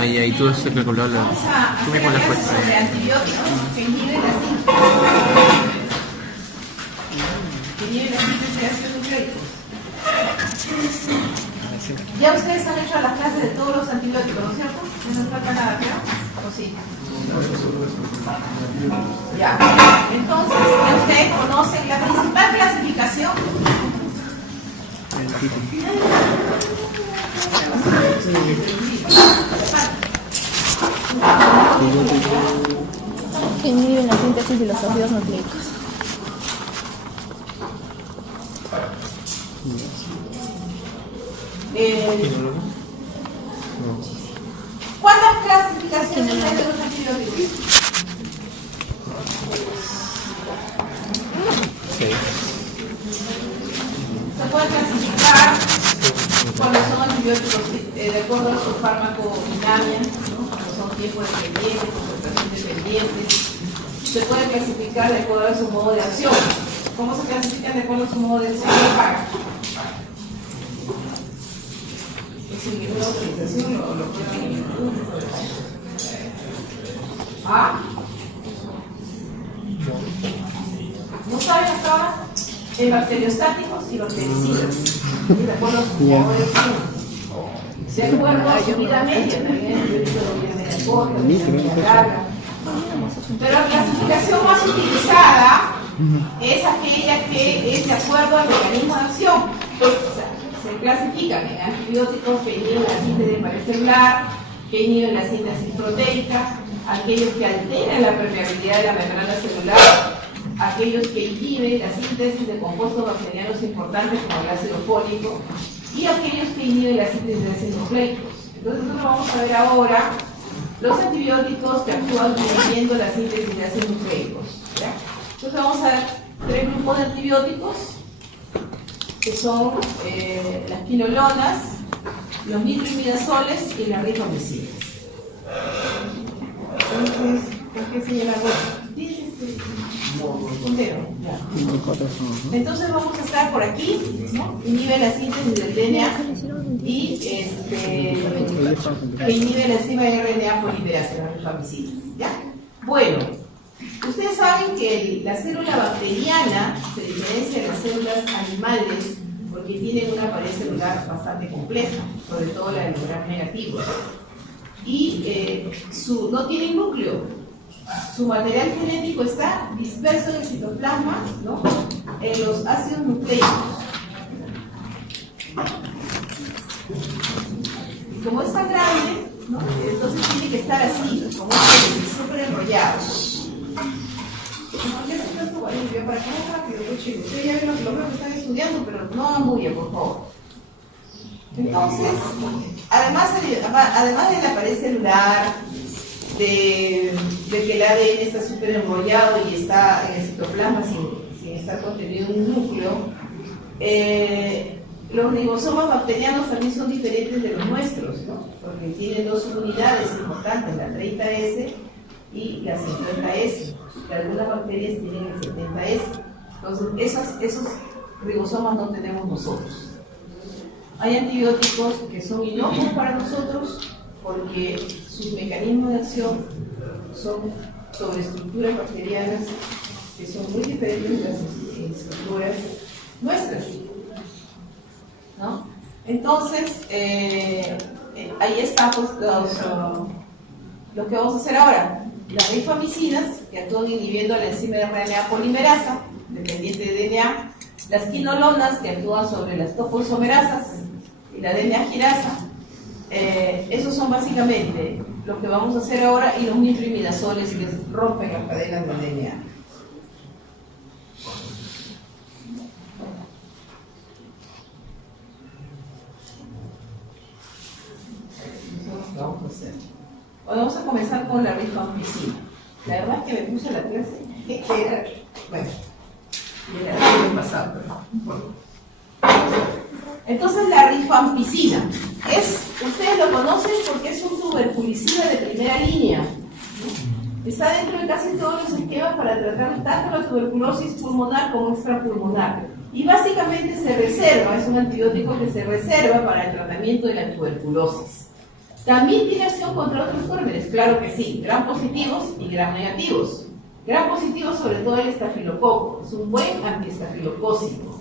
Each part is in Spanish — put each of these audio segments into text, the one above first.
Ahí tú has calculado la... Tú mismo la fuerza. Sobre antibióticos que inhiben la síntesis. Que inhiben la síntesis de ácidos nucleicos. Ya ustedes han hecho las clases de todos los antibióticos, ¿no es cierto? No nos falta nada, ¿no? ¿O sí? Ya. Entonces, ustedes conocen la principal clasificación. Que inhiben la síntesis de los ácidos nucleicos. ¿Cuántas clasificaciones hay de los antibióticos? Se puede clasificar cuando son antibióticos de acuerdo a su fármaco binomio, ¿no? Cuando son tiempo dependientes, concentración dependientes. Se puede clasificar de acuerdo a su modo de acción. ¿Cómo se clasifican de acuerdo a su modo de acción? Sin ninguna autorización lo pueden. ¿Ah? ¿No saben hasta ahora? En bacteriostáticos y bactericidas. De acuerdo a su modo de acción. De acuerdo a su vida media, también el vida media corta, vida larga. Pero la clasificación más utilizada es aquella que es de acuerdo al mecanismo de acción. Se clasifican en antibióticos que inhiben la síntesis de pared celular, que inhiben la síntesis proteica, aquellos que alteran la permeabilidad de la membrana celular, aquellos que inhiben la síntesis de compuestos bacterianos importantes como el ácido fólico y aquellos que inhiben la síntesis de ácidos nucleicos. Entonces nosotros vamos a ver ahora los antibióticos que actúan inhibiendo la síntesis de ácidos nucleicos. ¿Ya? Entonces vamos a ver tres grupos de antibióticos que son las quinolonas, los nitroimidazoles y las rifamicinas. Entonces, ¿por qué se llama? Entonces vamos a estar por aquí, ¿no? Inhibe la síntesis del DNA y que inhibe la enzima de RNA polimerasa, las rifamicinas. ¿Ya? Bueno, ustedes saben que la célula bacteriana se diferencia de las células animales porque tienen una pared celular bastante compleja, sobre todo la de los gram negativos. Y no tienen núcleo. Su material genético está disperso en el citoplasma, ¿no? En los ácidos nucleicos. Y como es tan grande, ¿no? Entonces tiene que estar así, como súper enrollado. Para que no rápido, pues chicos. Ustedes ya ven lo que están estudiando, pero no ambuye, por favor. Entonces, además de la pared celular, de que el ADN está súper enrollado y está en el citoplasma sin estar contenido en un núcleo, los ribosomas bacterianos también son diferentes de los nuestros, ¿no? Porque tienen dos unidades importantes, la 30S y la 50S. Que algunas bacterias tienen el 70S. Entonces, esos ribosomas no tenemos nosotros. Hay antibióticos que son inocuos para nosotros porque sus mecanismos de acción son sobre estructuras bacterianas que son muy diferentes de las estructuras nuestras, ¿no? Entonces, ahí está pues, lo que vamos a hacer ahora. Las rifamicinas, que actúan inhibiendo la enzima de RNA polimerasa, dependiente de DNA, las quinolonas, que actúan sobre las topoisomerasas, y la DNA girasa. Esos son básicamente lo que vamos a hacer ahora, y los nitroimidazoles que rompen las cadenas de DNA. ¿Qué vamos a hacer? Hoy vamos a comenzar con la rifampicina. La verdad es que me puse la clase que era, bueno, ya el pasado, pero bueno. Entonces la rifampicina ustedes lo conocen porque es un tuberculicida de primera línea. Está dentro de casi todos los esquemas para tratar tanto la tuberculosis pulmonar como extrapulmonar. Y básicamente se reserva, es un antibiótico que se reserva para el tratamiento de la tuberculosis. También tiene acción contra otros gérmenes, claro que sí, gram positivos y gram negativos. Gram positivos sobre todo el estafilococo, es un buen antiestafilocócico.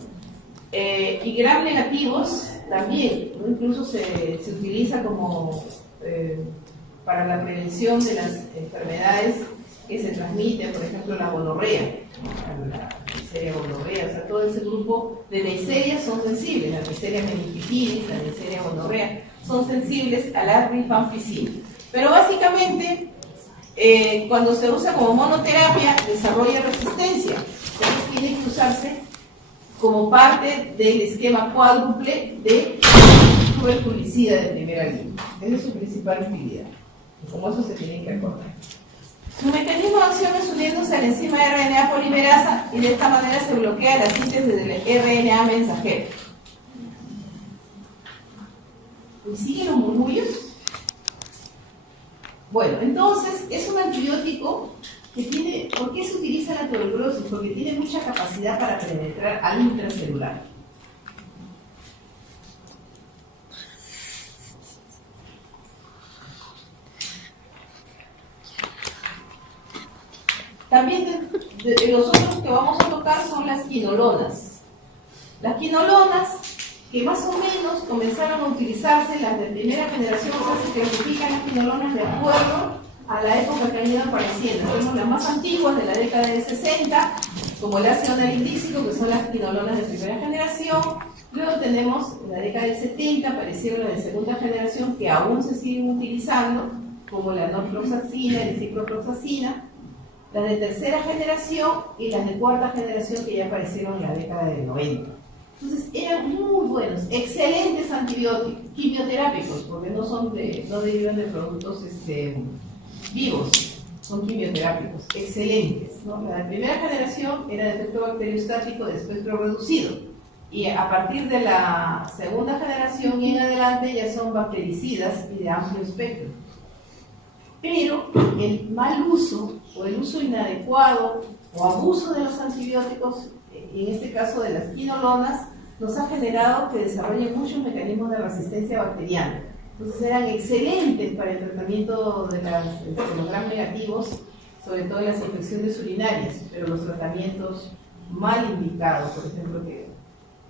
Y gram negativos también, ¿no? Incluso se utiliza como para la prevención de las enfermedades que se transmiten, por ejemplo la gonorrea, la Neisseria gonorrea, o sea, todo ese grupo de Neisseria son sensibles, la Neisseria meningitis, la Neisseria gonorrea, son sensibles a la rifampicina. Pero básicamente, cuando se usa como monoterapia, desarrolla resistencia, entonces tiene que usarse como parte del esquema cuádruple de tuberculicida de primera línea. Esa es su principal utilidad. Como eso se tienen que acordar. Su mecanismo de acción es uniéndose a la enzima RNA polimerasa y de esta manera se bloquea la síntesis del RNA mensajero. ¿Y siguen los murmullos? Bueno, entonces es un antibiótico que tiene, ¿por qué se utiliza la tuberculosis? Porque tiene mucha capacidad para penetrar al intracelular. También de los otros que vamos a tocar son las quinolonas. Las quinolonas, que más o menos comenzaron a utilizarse, las de primera generación, o sea, se clasifican las quinolonas de acuerdo a la época que han ido apareciendo. Tenemos las más antiguas de la década de 60, como el ácido nalindícico, que son las quinolonas de primera generación. Luego tenemos en la década del 70, aparecieron las de segunda generación, que aún se siguen utilizando, como la norfloxacina y la ciprofloxacina. Las de tercera generación y las de cuarta generación que ya aparecieron en la década del 90. Entonces eran muy buenos, excelentes antibióticos, quimioterápicos, porque no derivan de productos vivos, son quimioterápicos, excelentes, ¿no? La de primera generación era de efecto bacteriostático de espectro reducido, y a partir de la segunda generación y en adelante ya son bactericidas y de amplio espectro. Pero el mal uso o el uso inadecuado o abuso de los antibióticos, en este caso de las quinolonas, nos ha generado que desarrollen muchos mecanismos de resistencia bacteriana. Entonces eran excelentes para el tratamiento de los gram negativos, sobre todo en las infecciones urinarias, pero los tratamientos mal indicados, por ejemplo, que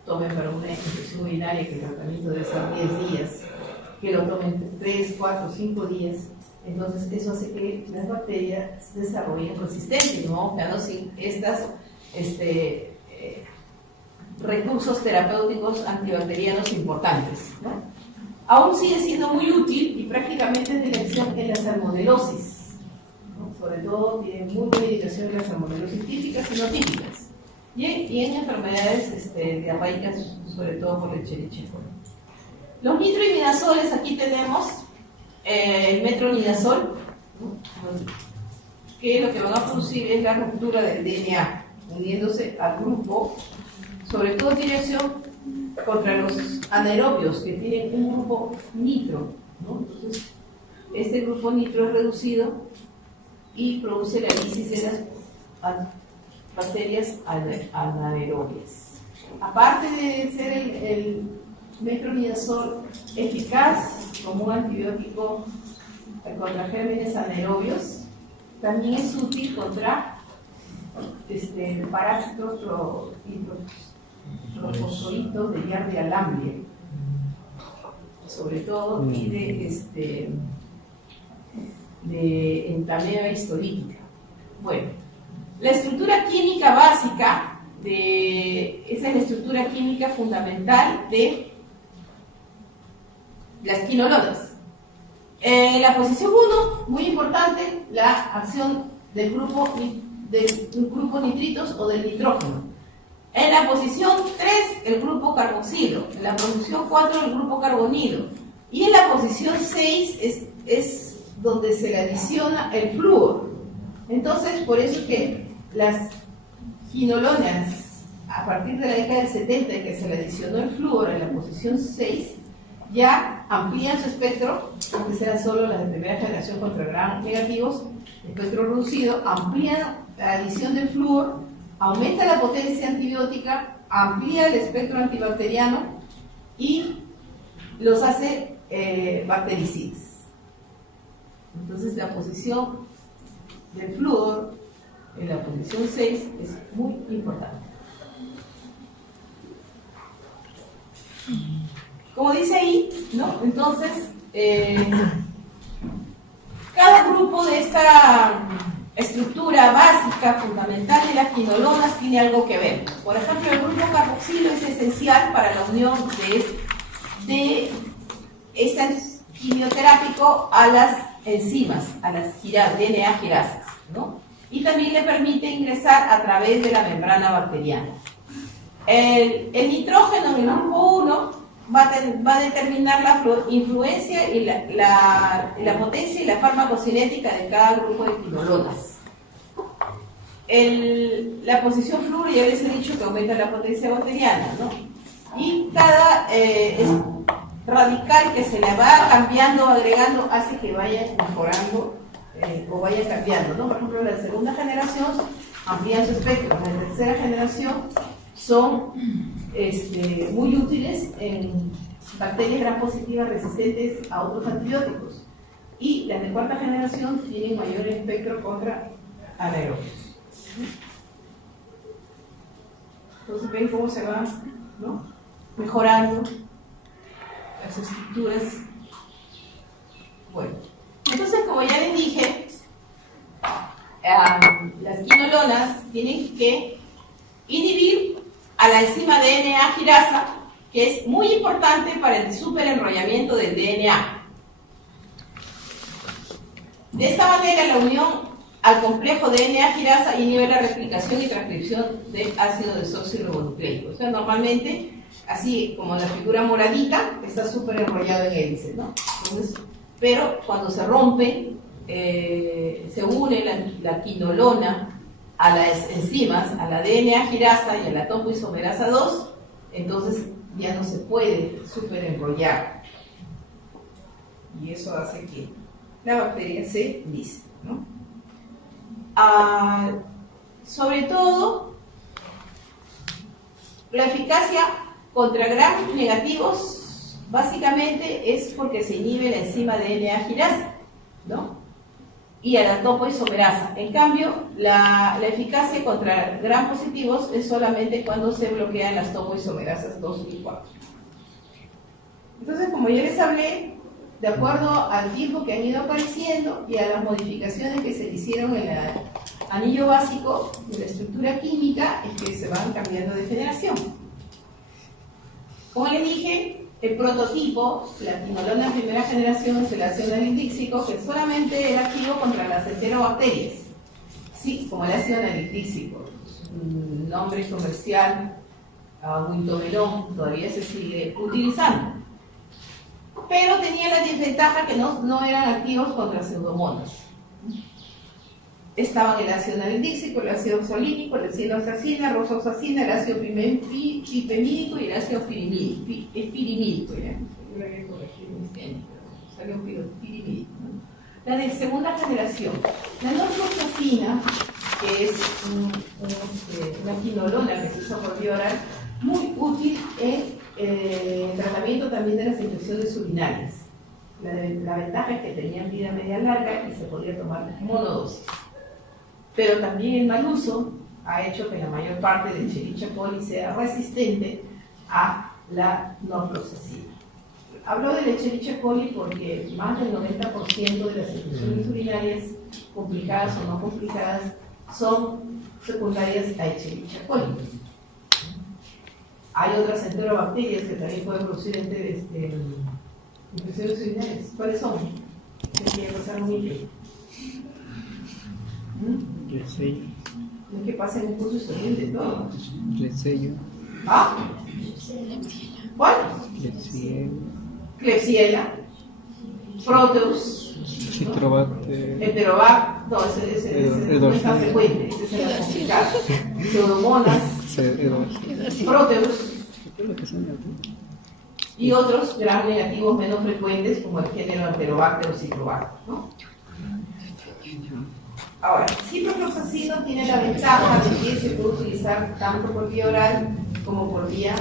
tomen para una infección urinaria que el tratamiento debe ser 10 días, que lo tomen 3, 4, 5 días, entonces eso hace que las bacterias desarrollen resistencia y nos vamos quedando sin estos recursos terapéuticos antibacterianos importantes, ¿no? Aún sigue siendo muy útil y prácticamente es de elección en la salmonelosis, ¿no? Sobre todo tiene muy buena indicación en las salmonelosis típicas y no típicas, y en enfermedades diarreicas, sobre todo por Escherichia coli. Los nitroimidazoles, aquí tenemos el metronidazol, ¿no? Que lo que van a producir es la ruptura del DNA, uniéndose al grupo, sobre todo tiene acción contra los anaerobios que tienen un grupo nitro, ¿no? Entonces, este grupo nitro es reducido y produce la lisis de las bacterias anaerobias. Aparte de ser el metronidazol eficaz como un antibiótico contra gérmenes anaerobios, también es útil contra parásitos trofozoitos de Giardia lamblia, sobre todo, y de entamea histolítica. Bueno, la estructura química básica, esa es la estructura química fundamental de las quinolonas. En la posición 1, muy importante, la acción del grupo nitritos o del nitrógeno. En la posición 3, el grupo carboxilo. En la posición 4, el grupo carbonilo. Y en la posición 6 es donde se le adiciona el flúor. Entonces, por eso que las quinolonas, a partir de la década del 70, en que se le adicionó el flúor en la posición 6, ya amplían su espectro, aunque sean solo las de primera generación contra gram negativos, espectro reducido, amplían la adición del flúor, aumenta la potencia antibiótica, amplía el espectro antibacteriano y los hace bactericidas. Entonces la posición del flúor en la posición 6 es muy importante. Como dice ahí, ¿no? Entonces, cada grupo de esta estructura básica, fundamental de las quinolonas tiene algo que ver. Por ejemplo, el grupo carboxilo es esencial para la unión de este quimioterápico a las enzimas, a las DNA girasas, ¿no? Y también le permite ingresar a través de la membrana bacteriana. El nitrógeno en el grupo 1 va a determinar la influencia y la potencia y la farmacocinética de cada grupo de quinolonas. La posición flúor, ya les he dicho que aumenta la potencia bacteriana, ¿no? Y cada radical que se le va cambiando, agregando, hace que vaya mejorando o vaya cambiando, ¿no? Por ejemplo, la segunda generación amplían su espectro, la tercera generación son muy útiles en bacterias gram positivas resistentes a otros antibióticos, y las de cuarta generación tienen mayor espectro contra anaerobios. Entonces ven cómo se va, ¿no?, mejorando las estructuras. Bueno, entonces, como ya les dije, las quinolonas tienen que inhibir a la enzima DNA girasa, que es muy importante para el superenrollamiento del DNA. De esta manera, la unión al complejo DNA girasa inhibe la replicación y transcripción del ácido desoxirribonucleico. O sea, normalmente, así como la figura moradita, está superenrollado en hélice, ¿no? Entonces, pero cuando se rompe, se une la quinolona a las enzimas, a la DNA girasa y a la topoisomerasa 2, entonces ya no se puede superenrollar. Y eso hace que la bacteria se lise, ¿no? Sobre todo, la eficacia contra gram negativos básicamente es porque se inhibe la enzima DNA girasa, ¿no?, y a la topoisomerasa. En cambio, la eficacia contra gram positivos es solamente cuando se bloquean las topoisomerasas 2 y 4. Entonces, como ya les hablé, de acuerdo al tiempo que han ido apareciendo y a las modificaciones que se le hicieron en el anillo básico de la estructura química, es que se van cambiando de generación. Como les dije, el prototipo, la quinolona en primera generación, es el ácido nalidíxico, que solamente era activo contra las enterobacterias. Sí, como el ácido nalidíxico, nombre comercial, Wintomelón, todavía se sigue utilizando. Pero tenía la desventaja que no eran activos contra pseudomonas. Estaban el ácido nalidíxico, el ácido oxalínico, la cianoxacina, rosoxacina, el ácido pipemídico y el ácido espirimídico. La de segunda generación, la norfloxacina, que es una quinolona que se usa por vía oral, muy útil en el tratamiento también de las infecciones urinarias. La ventaja es que tenían vida media larga y se podía tomar monodosis. Pero también el mal uso ha hecho que la mayor parte del Escherichia coli sea resistente a la norfloxacina. Hablo del Escherichia coli porque más del 90% de las infecciones urinarias, complicadas o no complicadas, son secundarias a Escherichia coli. Hay otras enterobacterias que también pueden producir infecciones urinarias. ¿Cuáles son? ¿Qué pasar muy bien? Resello. No es que pasen un curso estudiante de todo. Resello. ¿Ah? ¿Cuál? Klebsiella. Proteus. Citrobacter. Heterobac. No, ese no es tan frecuente. Ese es el complicado. Pseudomonas. Proteus. Y otros gram negativos menos frecuentes, como el género Enterobacter o Citrobacter, ¿no? Ahora, ciprofloxacino tiene la ventaja de que se puede utilizar tanto por vía oral como por vía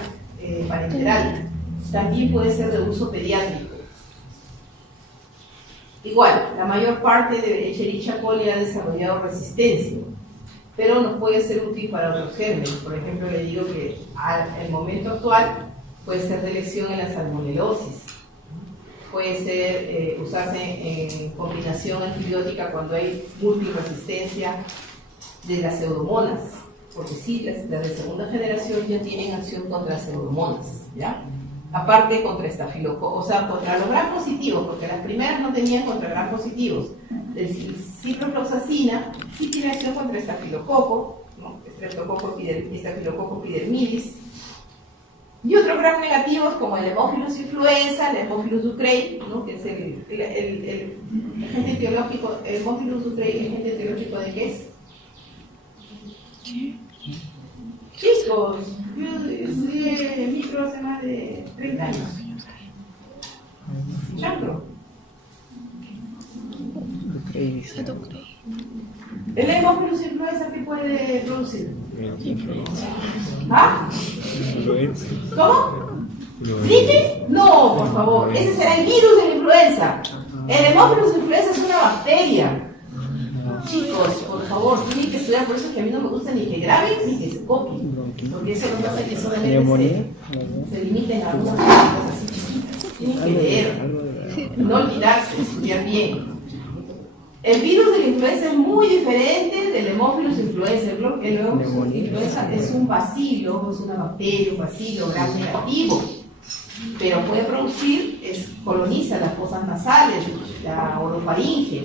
parenteral. También puede ser de uso pediátrico. Igual, la mayor parte de Escherichia coli ha desarrollado resistencia, pero nos puede ser útil para otros gérmenes. Por ejemplo, le digo que al momento actual puede ser de lesión en la salmonelosis, puede ser usarse en combinación antibiótica cuando hay multiresistencia de las pseudomonas, porque sí, las de segunda generación ya tienen acción contra las pseudomonas, ¿ya? Aparte contra estafilococo, o sea, contra los gram positivos, porque las primeras no tenían contra gram positivos. El ciprofloxacina sí tiene acción contra estafilococo, ¿no? Estafilococo epidermidis. Y otros gram negativos como el Haemophilus influenza, el Haemophilus ducreyi, ¿no? Que es el agente etiológico. El Haemophilus ducreyi, ¿el agente etiológico de qué es? Chicos, yo estudié micro hace más de 30 años. Chancro. ¿El Haemophilus influenza qué puede producir? ¿Ah? ¿Cómo? ¿Gripe? No, por favor, ese será el virus de la influenza. El Haemophilus influenza es una bacteria. Chicos, por favor, tienen que estudiar, por eso es que a mí no me gusta ni que graben ni que se copien, porque eso no pasa que solamente se limiten a algunas cosas así chiquitas. Tienen que leer, no olvidarse, estudiar bien. El virus de la influenza es muy diferente del Haemophilus influenza. El Haemophilus influenza es un bacilo, es una bacteria, un bacilo gram negativo, pero puede producir, coloniza las fosas nasales, la orofaringe.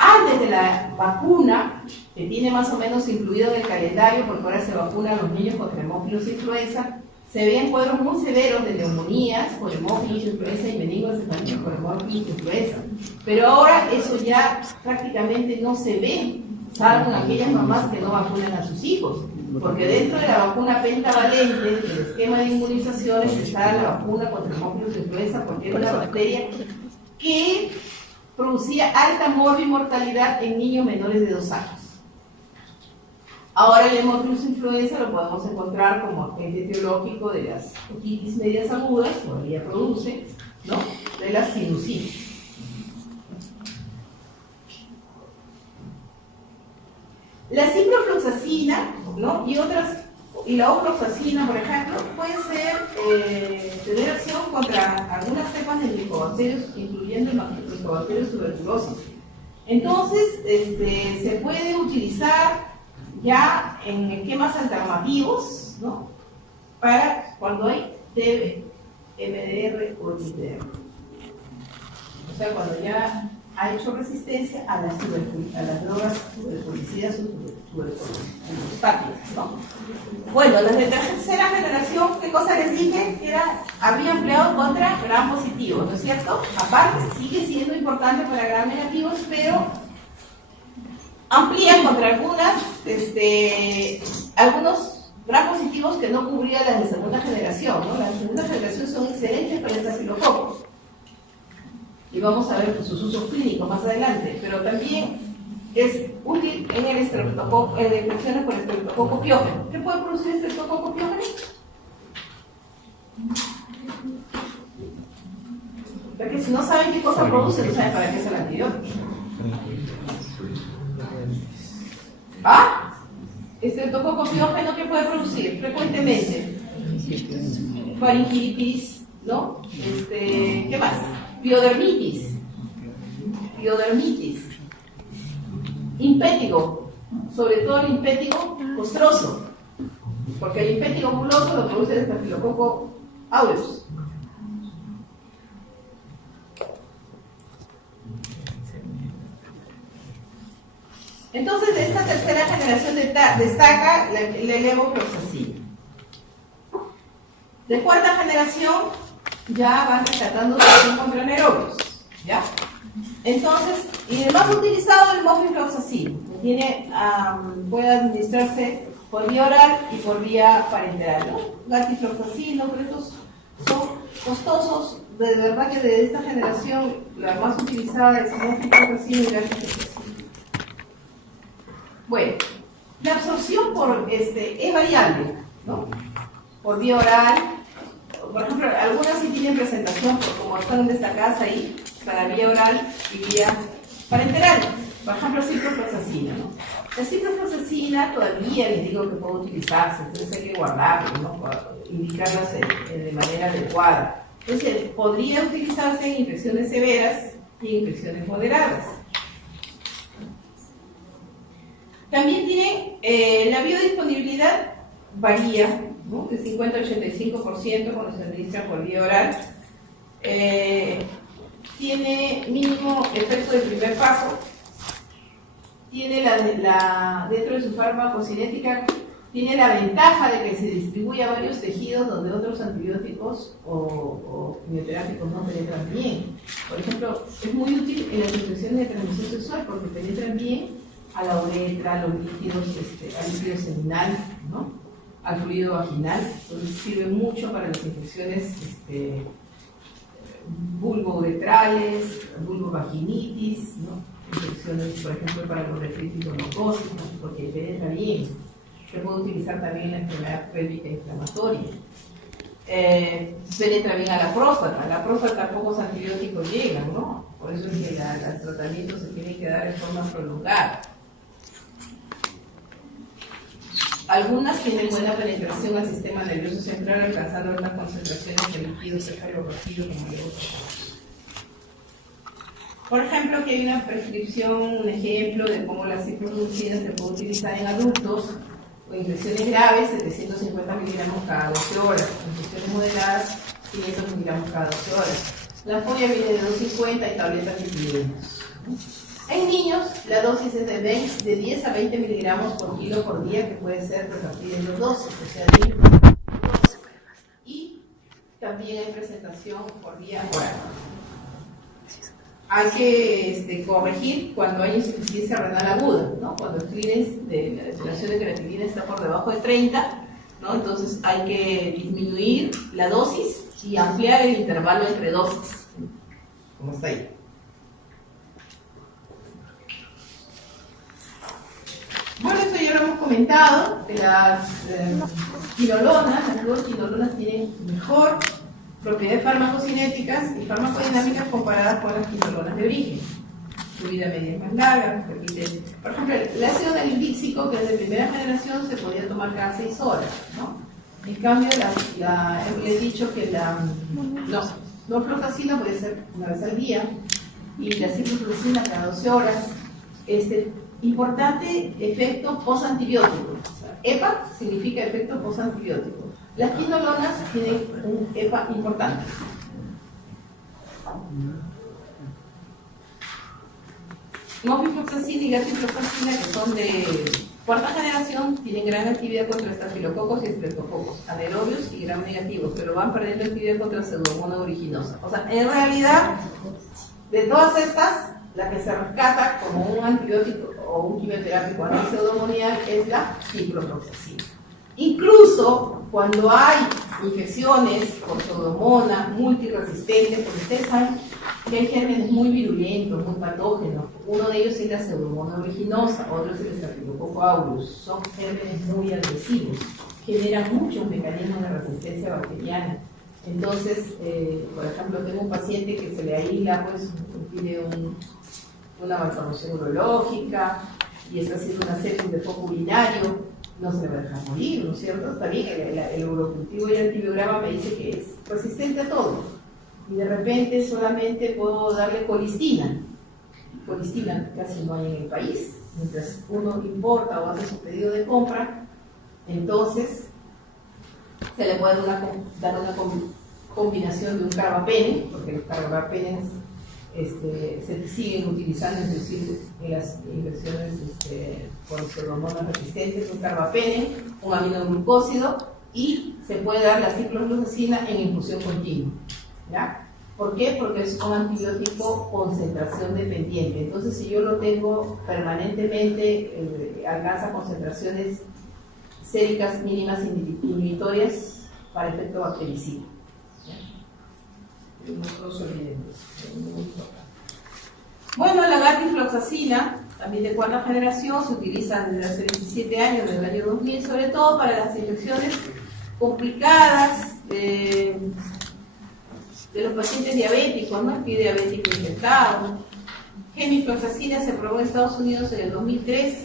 Antes de la vacuna, que tiene más o menos incluido en el calendario, porque ahora se vacunan a los niños contra Haemophilus influenza, se veían cuadros muy severos de neumonías por Haemophilus influenza y meningoencefalitis por Haemophilus influenza. Pero ahora eso ya prácticamente no se ve, salvo en aquellas mamás que no vacunan a sus hijos. Porque dentro de la vacuna pentavalente, del esquema de inmunizaciones, está la vacuna contra Haemophilus influenza, porque es una bacteria que producía alta morbimortalidad en niños menores de 2 años. Ahora el Haemophilus influenza lo podemos encontrar como agente etiológico de las otitis medias agudas, todavía produce, ¿no? De la sinusitis. La ciprofloxacina, ¿no? Y la ofloxacina, por ejemplo, puede tener acción contra algunas cepas de micobacterios, incluyendo el Mycobacterium tuberculosis. Entonces, se puede utilizar ya en esquemas alternativos, ¿no? Para cuando hay TB, MDR o IDR. O sea, cuando ya ha hecho resistencia a las drogas tuberculicidas o tuberculostáticas, ¿no? Bueno, las de tercera generación, ¿qué cosa les dije? Que había empleado contra gram positivos, ¿no es cierto? Aparte, sigue siendo importante para gram negativos, pero amplían contra algunos gram positivos que no cubrían las de segunda generación, ¿no? Las de segunda generación son excelentes para el estafilococo. Y vamos a ver sus usos clínicos más adelante, pero también es útil en el estreptococo, en infecciones por estreptococo piógeno. ¿Qué puede producir estreptococo piógeno? Porque si no saben qué cosa produce, no saben para qué es el antibiótico. ¿Ah? Estreptococo piógeno, ¿qué puede producir frecuentemente? Faringitis, ¿no? ¿Qué más? Piodermitis, impétigo, sobre todo el impétigo costroso, porque el impétigo muloso lo produce el Staphylococcus aureus. Entonces, de esta tercera generación destaca la levofloxacina. De cuarta generación ya van rescatando contra anaerobios, ¿ya? Entonces, y el más utilizado es el mofifloxacin, puede administrarse por vía oral y por vía parenteral, ¿no? Gatifloxacin, pero estos son costosos, de verdad que de esta generación la más utilizada es mofifloxacin y gatifloxacin. Bueno, la absorción es variable, ¿no? Por vía oral. Por ejemplo, algunas sí tienen presentación, como están destacadas ahí, para vía oral y vía parenteral. Por ejemplo, ciprofloxacina, ¿no? La ciprofloxacina todavía les digo que puede utilizarse, entonces hay que guardarla, ¿no? Indicarlas de manera adecuada. Entonces, podría utilizarse en infecciones severas y en infecciones moderadas. También tienen la biodisponibilidad varía, ¿no? De 50 a 85% cuando se administra por vía oral. Tiene mínimo efecto de primer paso. Tiene dentro de su farmacocinética, tiene la ventaja de que se distribuye a varios tejidos donde otros antibióticos o quimioterápicos no penetran bien. Por ejemplo, es muy útil en las infecciones de transmisión sexual porque penetran bien a la uretra, a los líquidos, al líquido seminal, ¿no? Al fluido vaginal. Entonces sirve mucho para las infecciones vulvouretrales, vulvovaginitis, ¿no? Infecciones, por ejemplo, para los refritis gonocosis, ¿no? Porque penetra bien. Se puede utilizar también en la enfermedad pélvica inflamatoria. Penetra bien a la próstata pocos antibióticos llegan, ¿no? Por eso es que los tratamientos se tienen que dar en forma prolongada. Algunas tienen buena penetración al sistema nervioso central, alcanzando altas concentraciones de líquido cefalorraquídeo como el otro. Por ejemplo, aquí hay una prescripción, un ejemplo de cómo la ciprofloxacina se puede utilizar en adultos o infecciones graves, 750 miligramos cada 12 horas, infecciones moderadas, 500 miligramos cada 12 horas. La ampolla viene de 250 y tabletas de 500. En niños, la dosis es de 10 a 20 miligramos por kilo por día, que puede ser repartida en dos dosis, o sea, 10 y también hay presentación por vía oral. Hay que corregir cuando hay insuficiencia renal aguda, ¿no? Cuando el clearance de la destilación de creatinina está por debajo de 30, ¿no? Entonces hay que disminuir la dosis y ampliar el intervalo entre dosis, como está ahí. Bueno, esto ya lo hemos comentado, que las quinolonas, las fluoroquinolonas tienen mejor propiedades farmacocinéticas y farmacodinámicas comparadas con las quinolonas de origen. Su vida media es más larga, permite, por ejemplo, el ácido dalindíxico, que es de primera generación, se podía tomar cada 6 horas, ¿no? En cambio, le he dicho que la norfloxacina puede ser una vez al día y la ciprofloxacina cada 12 horas. Importante efecto postantibiótico. O sea, EPA significa efecto postantibiótico. Las quinolonas tienen un EPA importante. Mofifloxacina y gatifloxacina, que son de cuarta generación, tienen gran actividad contra estafilococos y estreptococos, anaerobios y gram negativos, pero van perdiendo actividad contra pseudomonas aeruginosa. O sea, en realidad, de todas estas, la que se rescata como un antibiótico o un quimioterápico antipseudomonial es la ciprofloxacina. Incluso cuando hay infecciones por pseudomonas multiresistentes, porque ustedes saben que hay gérmenes muy virulentos, muy patógenos. Uno de ellos es la pseudomonas aeruginosa, otro es el Staphylococcus aureus. Son gérmenes muy agresivos, generan muchos mecanismos de resistencia bacteriana. Entonces, por ejemplo, tengo un paciente que se le aísla, pues tiene una malformación urológica y está haciendo una sepsis de foco urinario, no se le va a dejar morir, ¿no es cierto? Está bien, el urocultivo y el antibiograma me dice que es resistente a todo. Y de repente solamente puedo darle colistina. Colistina casi no hay en el país. Mientras uno importa o hace su pedido de compra, entonces se le puede dar una combinación de un carbapene, porque los carbapenes se siguen utilizando inclusive en las infecciones por pseudomonas resistentes, un carbapene, un aminoglucósido, y se puede dar la ciprofloxacina en infusión continua. ¿Ya? ¿Por qué? Porque es un antibiótico concentración dependiente. Entonces, si yo lo tengo permanentemente, alcanza concentraciones séricas mínimas inhibitorias para efecto bactericida. No nos olvidemos. Bueno, la gatifloxacina, también de cuarta generación, se utiliza desde hace 27 años, desde el año 2000, sobre todo para las infecciones complicadas de de los pacientes diabéticos, ¿no? El pie diabético infectado. Gemifloxacina se probó en Estados Unidos en el 2003,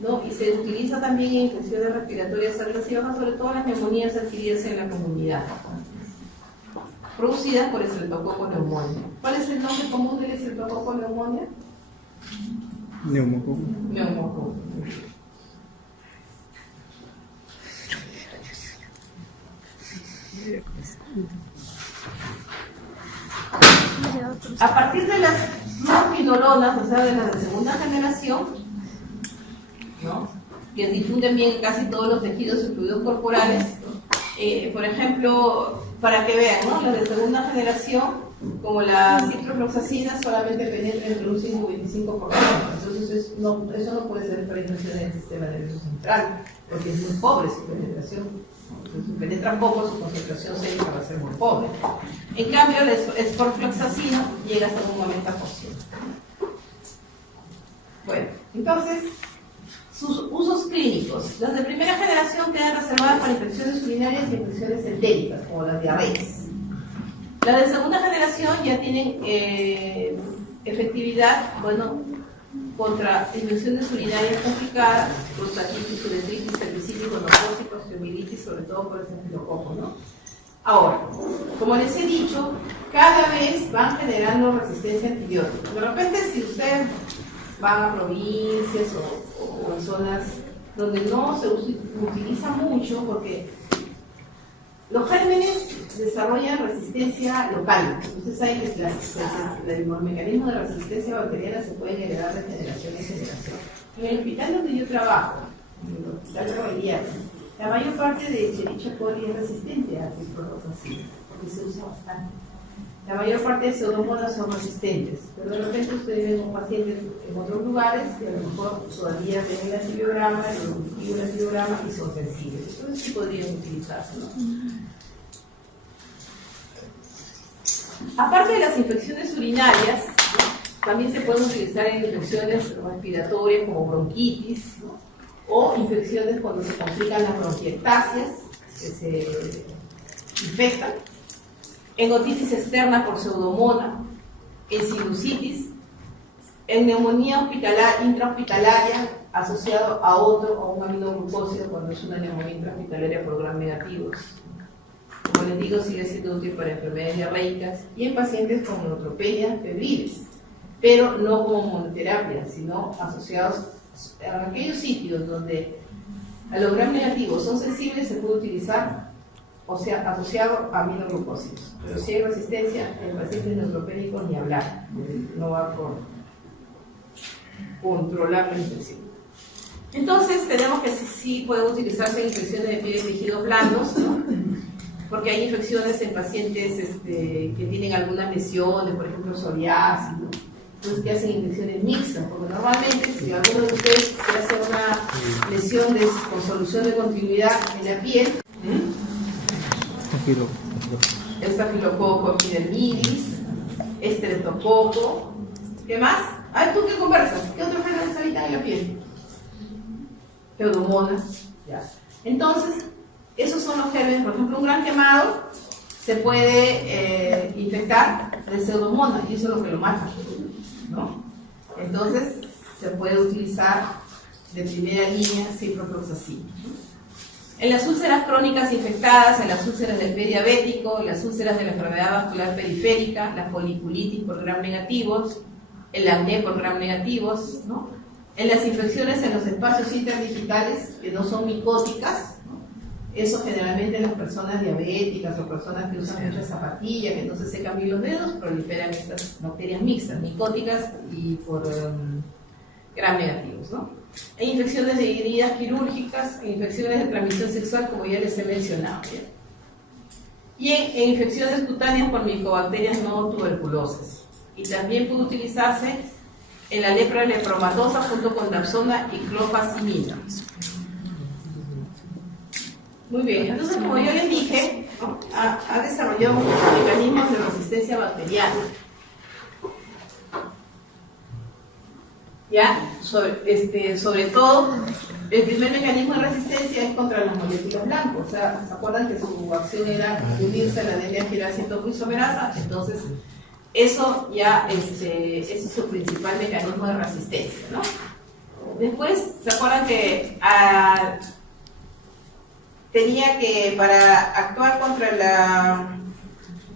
¿no? Y se utiliza también en infecciones respiratorias altas y bajas, sobre todo las neumonías adquiridas en la comunidad, producidas por Streptococcus pneumoniae. ¿Cuál es el nombre común del Streptococcus pneumoniae? Neumococo. Neumococo. A partir de las fluoroquinolonas, o sea, de las de segunda generación, ¿no? Que difunden bien en casi todos los tejidos y fluidos corporales, por ejemplo, para que vean, ¿no? Las de segunda generación, como la ciprofloxacina, solamente penetra entre un 5 y 25%. Entonces, eso no puede ser para infección en el sistema nervioso central, porque es muy pobre su penetración. Entonces, si penetra poco, su concentración sérica va a ser muy pobre. En cambio, la esporfloxacina llega hasta un 90%. Bueno, entonces, sus usos clínicos. Las de primera generación quedan reservadas para infecciones urinarias y infecciones entéricas, como las diarreas. Las de segunda generación ya tienen efectividad, bueno, contra infecciones urinarias complicadas, prostatitis, uretritis, cervicitis, gonococito, osteomielitis, sobre todo por el estafilococo, ¿no? Ahora, como les he dicho, cada vez van generando resistencia a antibióticos. De repente, si ustedes van a provincias o en zonas donde no se utiliza mucho, porque los gérmenes desarrollan resistencia local. Ustedes saben que el mecanismo de resistencia bacteriana se puede heredar de generación en generación. En el hospital donde yo trabajo, en el hospital Raveliano, la mayor parte de Escherichia coli es resistente a ciprofloxacina, porque se usa bastante. La mayor parte de pseudomonas son resistentes, pero de repente ustedes ven un paciente en otros lugares que a lo mejor todavía ven el antibiograma, el antibiograma y son sensibles. Entonces sí podrían utilizarse, ¿no? Aparte de las infecciones urinarias, también se pueden utilizar en infecciones respiratorias como bronquitis, ¿no? O infecciones cuando se complican las bronquiectasias, que se infectan, en otitis externa por pseudomona, en sinusitis, en neumonía intrahospitalaria asociado a un aminoglucósido cuando es una neumonía intrahospitalaria por gram negativos. Como les digo, sigue siendo útil para enfermedades diarreicas y en pacientes con neutropenia febriles, pero no como monoterapia, sino asociados a aquellos sitios donde a los gram negativos son sensibles, se puede utilizar, o sea, asociado a aminoglucósidos. Pero si hay resistencia en pacientes neutropénicos, ni hablar, no va a controlar la infección. Entonces, tenemos que sí puede utilizarse en infecciones de piel y tejidos blandos, ¿no? Porque hay infecciones en pacientes que tienen algunas lesiones, por ejemplo, psoriasis, ¿no? Entonces, que hacen infecciones mixtas, porque normalmente, si alguno de ustedes se hace una lesión con solución de continuidad en la piel, estafilococo epidermidis, estreptococo, ¿qué más? Ay, ¿tú qué conversas? ¿Qué otros gérmenes habitan en la piel? Pseudomonas, ya. Entonces, esos son los gérmenes. Por ejemplo, un gran quemado se puede infectar de pseudomonas y eso es lo que lo mata, ¿no? Entonces, se puede utilizar de primera línea ciprofloxacina. En las úlceras crónicas infectadas, en las úlceras del pie diabético, en las úlceras de la enfermedad vascular periférica, la foliculitis por gram negativos, el acné por gram negativos, ¿no? En las infecciones en los espacios interdigitales que no son micóticas, ¿no? Eso generalmente en las personas diabéticas o personas que usan mucha zapatilla, que no se secan bien los dedos, proliferan estas bacterias mixtas, micóticas y por gram negativos, ¿no? En infecciones de heridas quirúrgicas, en infecciones de transmisión sexual, como ya les he mencionado, ¿ya? Y en infecciones cutáneas por micobacterias no tuberculosas. Y también puede utilizarse en la lepra lepromatosa junto con dapsona y clofazimina. Muy bien, entonces como yo les dije, ¿no? ha desarrollado muchos mecanismos de resistencia bacteriana. Ya, sobre todo El primer mecanismo de resistencia es contra los moléculas blancos. O sea, ¿se acuerdan que su acción era unirse a la DNA topoisomerasa? Entonces, eso ya ese es su principal mecanismo de resistencia, ¿no? Después, ¿se acuerdan que tenía que, para actuar contra la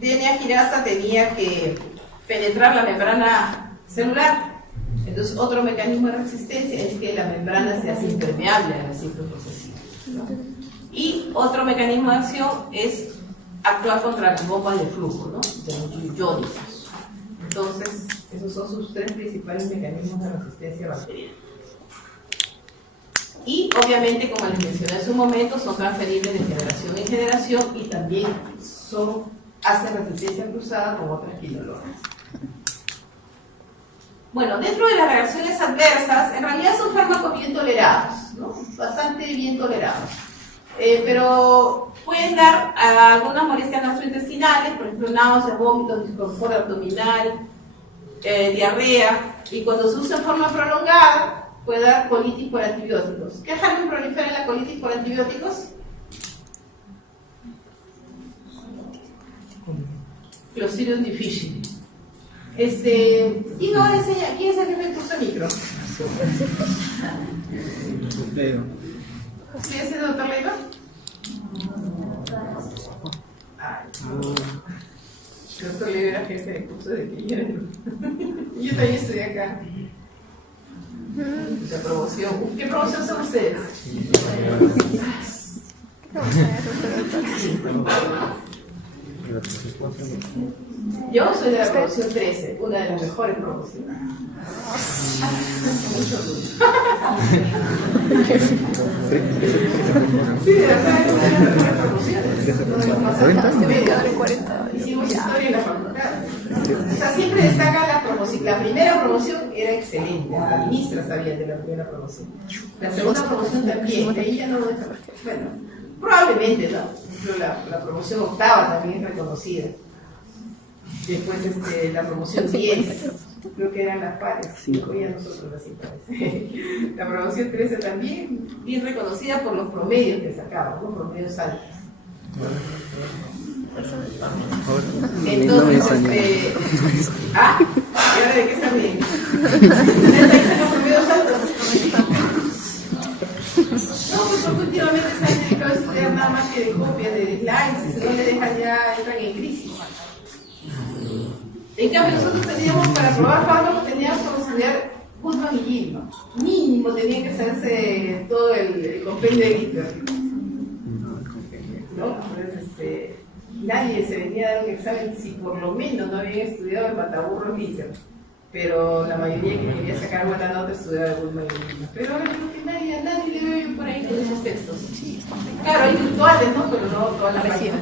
DNA quinasa, tenía que penetrar la membrana celular? Entonces, otro mecanismo de resistencia es que la membrana se hace impermeable a la citoprocesina, ¿no? Y otro mecanismo de acción es actuar contra las bombas de flujo, ¿no? De los iónicos. Entonces, esos son sus tres principales mecanismos de resistencia bacteriana. Y, obviamente, como les mencioné hace un momento, son transferibles de generación en generación y también hacen resistencia cruzada con otras quinolonas. Bueno, dentro de las reacciones adversas, en realidad son fármacos bien tolerados, ¿no? Bastante bien tolerados. Pero pueden dar algunas molestias gastrointestinales, por ejemplo, náuseas, vómitos, disconfort abdominal, diarrea, y cuando se usa en forma prolongada, puede dar colitis por antibióticos. ¿Qué germen prolifera en la colitis por antibióticos? Clostridium difficile. ¿Quién ahora enseña? ¿Quién es el jefe del curso de micro? Leo. ¿Usted es el doctor Leiva? El doctor Leiva era jefe del curso de química. Yo también estudié acá. La promoción. ¿Qué promoción son ustedes? Yo soy de la promoción 13, una de las mejores promociones. Sí, de verdad, es una de las mejores promociones. Hicimos historia en la facultad. O sea, siempre destaca la promoción. La primera promoción era excelente, la ministra sabía de la primera promoción. La segunda promoción también, ahí ya no. Bueno, probablemente, ¿no? Por ejemplo, la promoción octava también es reconocida. Después la promoción 10, creo que eran las pares, 5 ya nosotros así parece. La promoción 13 también, bien reconocida por los promedios que sacaban, los promedios altos. Entonces, ¿y ahora de qué están bien? ¿Están los promedios altos? No, pues porque últimamente se han dedicado a estudiar nada más que de copias, de slides, y si no le dejan ya entran en crisis. En cambio, nosotros teníamos, para probar fármacos, teníamos que estudiar Goodman y Gilman. Mínimo tenía que hacerse todo el compendio de Gitter. ¿No? Entonces, nadie se venía a dar un examen si por lo menos no habían estudiado el mataburro Gitter. Pero la mayoría que quería sacar buena nota estudiaba Goodman y Gilman. Pero ahora creo que nadie le veo por ahí con esos textos. Claro, hay virtuales, ¿no? Pero no todas las páginas.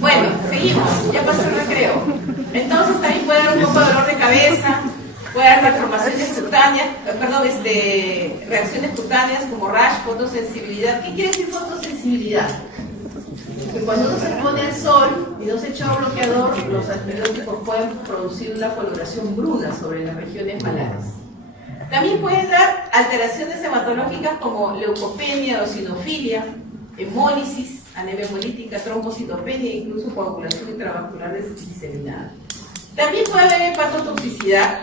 Bueno, seguimos, ya pasó el recreo. Entonces también puede dar un poco de dolor de cabeza, puede dar malformaciones cutáneas, reacciones cutáneas como rash, fotosensibilidad. ¿Qué quiere decir fotosensibilidad? Que cuando uno se pone al sol y no se echa un bloqueador, los antibióticos pueden producir una coloración bruna sobre las regiones malares. También pueden dar alteraciones hematológicas como leucopenia, eosinofilia, hemólisis, anemia hemolítica, trombocitopenia e incluso coagulación intravascular diseminada. También puede haber hepatotoxicidad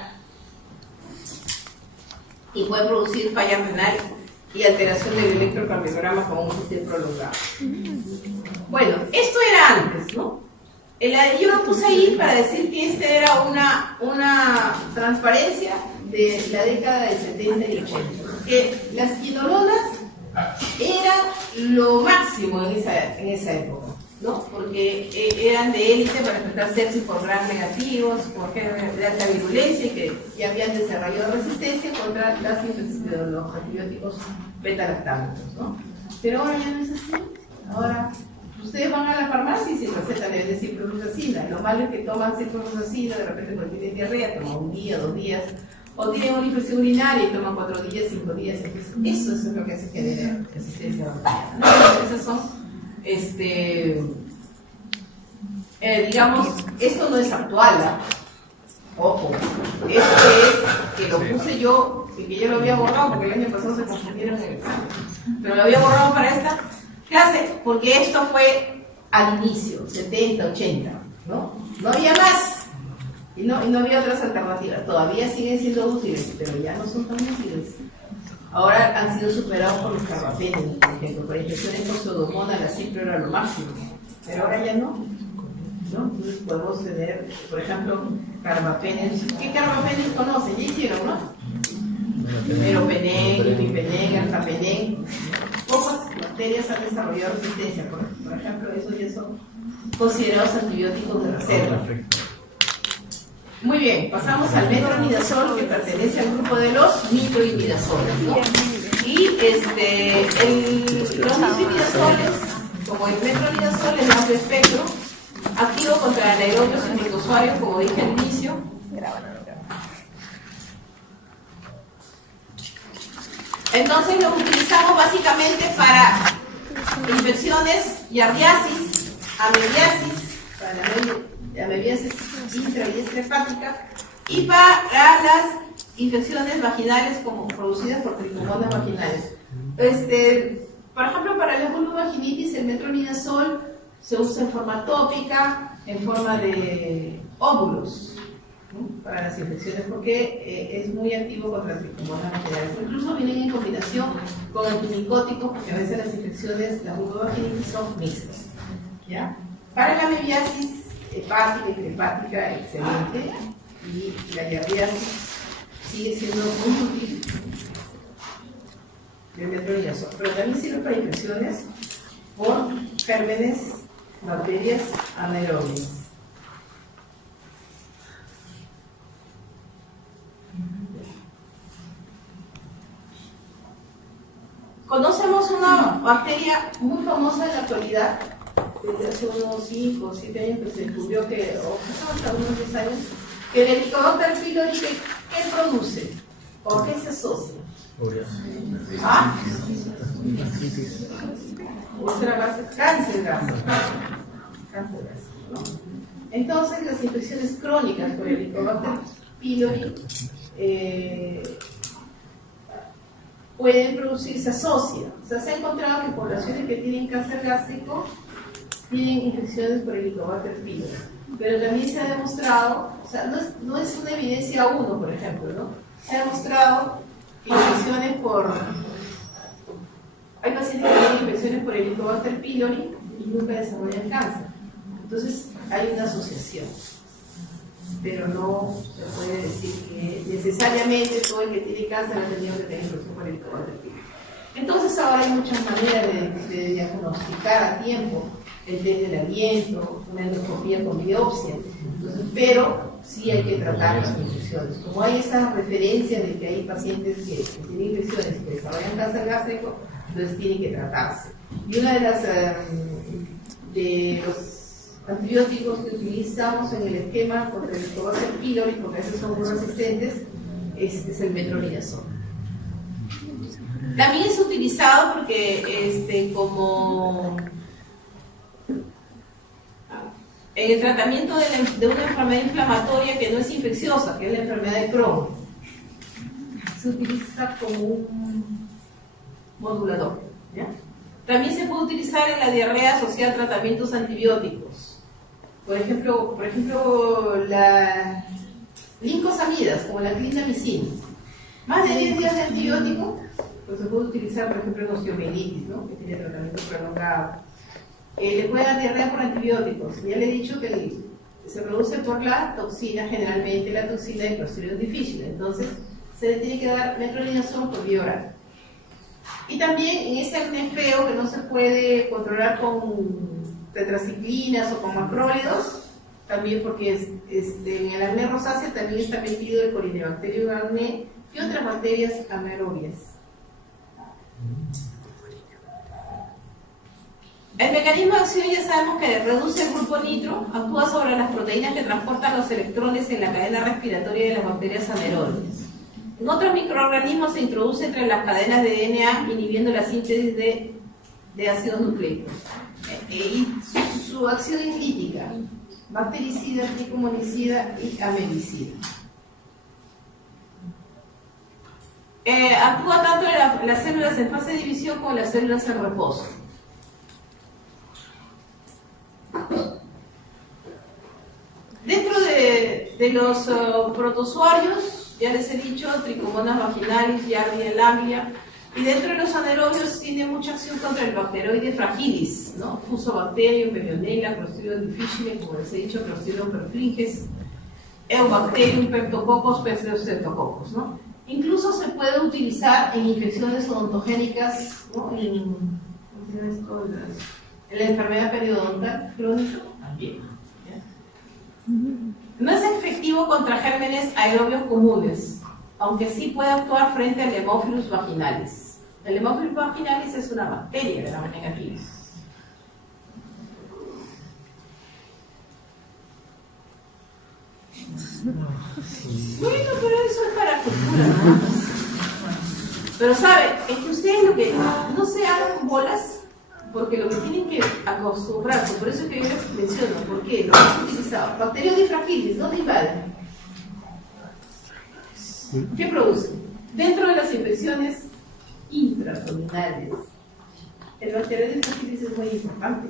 y puede producir falla renal y alteración del electrocardiograma con un sistema prolongado. Bueno, esto era antes, ¿no? Yo lo puse ahí para decir que esta era una transparencia de la década del 70 y 80, que las quinolonas eran lo máximo en esa época, ¿no? Porque eran de élite para tratar sepsis por gram negativos, por genes de alta virulencia y que ya habían desarrollado resistencia contra los antibióticos beta-lactámicos, ¿no? Pero ahora ya no es así. Ahora ustedes van a la farmacia y sin receta le venden ciprofloxacina. Lo malo es que toman ciprofloxacina, de repente cuando tienen diarrea, toman un día, 2 días, o tienen una infección urinaria y toman 4 días, 5 días. Entonces, eso es lo que se genera resistencia bacteriana, ¿no? Esas son, digamos, esto no es actual, ¿eh? Ojo, esto es que lo puse yo, y que yo lo había borrado porque el año pasado se confundieron en el examen, pero lo había borrado para esta clase porque esto fue al inicio, 70, 80, ¿no? No había más. Y no había otras alternativas. Todavía siguen siendo útiles, pero ya no son tan útiles. Ahora han sido superados por los carbapenes, por ejemplo. Para infecciones por pseudomonas, la cifra era lo máximo. Pero ahora ya no. Entonces podemos tener, por ejemplo, carbapenes. ¿Qué carbapenes conocen? Ya hicieron, ¿no? Meropenem, imipenem, alfapenem. Pocas bacterias han desarrollado resistencia. Por ejemplo, esos ya son considerados antibióticos de reserva. Muy bien, pasamos al metronidazol, que pertenece al grupo de los nitroimidazoles, ¿no? Y los nitroimidazoles, como el metronidazol, es de amplio espectro, activo contra anaerobios y protozoarios, como dije al inicio. Entonces lo utilizamos básicamente para infecciones, yardiasis, amebiasis, para la amebiasis intra y extrahepática, y para las infecciones vaginales como producidas por tricomonas vaginales. Por ejemplo, para la vulvovaginitis, el metronidazol se usa en forma tópica, en forma de óvulos, ¿no? Para las infecciones, porque es muy activo contra tricomonas vaginales. Incluso vienen en combinación con antimicóticos, porque a veces las infecciones, la vulvovaginitis son mixtas, ¿ya? Para la amebiasis hepática y prehepática, excelente, y la yardiasis sigue siendo muy útil el metronidazol, pero también sirve para infecciones por gérmenes, bacterias anaerobias. Conocemos una bacteria muy famosa en la actualidad, desde hace unos 5 o 7 años que se descubrió que, o hasta unos 10 años, que el Helicobacter pylori, ¿qué produce? ¿O qué se asocia? ¿Ah? Úlcera gástrica, cáncer gástrico, ¿no? Entonces, las infecciones crónicas por el Helicobacter pylori pueden producir, se asocia. O sea, se ha encontrado que poblaciones que tienen cáncer gástrico tienen infecciones por Helicobacter pylori. Pero también se ha demostrado, o sea, no es una evidencia uno, por ejemplo, ¿no? Se ha demostrado que infecciones por... Hay pacientes que tienen infecciones por Helicobacter pylori y nunca desarrollan cáncer. Entonces, hay una asociación. Pero no se puede decir que necesariamente todo el que tiene cáncer ha tenido que tener infección por Helicobacter pylori. Entonces, ahora hay muchas maneras de diagnosticar a tiempo el test del aliento, una endoscopía con biopsia. Entonces, pero sí hay que tratar las infecciones. Como hay esa referencia de que hay pacientes que tienen infecciones y que desarrollan cáncer gástrico, entonces tienen que tratarse. Y una de los antibióticos que utilizamos en el esquema contra el Helicobacter pylori, porque a veces son muy resistentes, es el metronidazol. También es utilizado porque como en el tratamiento de una enfermedad inflamatoria que no es infecciosa, que es la enfermedad de Crohn, se utiliza como un modulador, ¿ya? También se puede utilizar en la diarrea asociada a tratamientos antibióticos. Por ejemplo, las lincosamidas, como la clindamicina. Más de 10 días de antibiótico, pues se puede utilizar, por ejemplo, en osteomielitis, ¿no? Que tiene tratamiento prolongado. Le puede dar diarrea por antibióticos. Ya le he dicho que se produce por la toxina, generalmente la toxina de Clostridium difficile. Entonces, se le tiene que dar metronidazol por vía oral. Y también en ese acné feo que no se puede controlar con tetraciclinas o con macrólidos, también porque en el acné rosácea también está metido el Corynebacterium acné y otras bacterias anaerobias. El mecanismo de acción ya sabemos que reduce el grupo nitro, actúa sobre las proteínas que transportan los electrones en la cadena respiratoria de las bacterias anaerobias. En otros microorganismos se introduce entre las cadenas de DNA inhibiendo la síntesis de ácidos nucleicos. Y su acción es lítica, bactericida, tricomonicida y amebicida. Actúa tanto en las células en fase de división como en las células en reposo. Dentro de los protozoarios, ya les he dicho, Trichomonas vaginalis, Giardia, Lamblia, y dentro de los anaerobios tiene mucha acción contra el bacteroide fragilis, ¿no? Fusobacterium, Bebionella, Clostridium difficile, como les he dicho, Clostridium perfringens, Eubacterium, Peptococcus, Streptococcus, ¿no? Incluso se puede utilizar en infecciones odontogénicas, ¿no? En la enfermedad periodontal crónica también. ¿Ya? No es efectivo contra gérmenes aerobios comunes, aunque sí puede actuar frente al Haemophilus vaginalis. El Haemophilus vaginalis es una bacteria de la negativa. Bueno, pero eso es para cultura, ¿no? Pero sabe, es que ustedes lo que no se hagan bolas, porque lo que tienen que acostumbrarse, por eso es que yo les menciono, ¿por qué? Lo que es utilizado, Bacteroides fragilis, ¿dónde invaden? ¿Qué producen? Dentro de las infecciones intraabdominales, el Bacteroides fragilis es muy importante,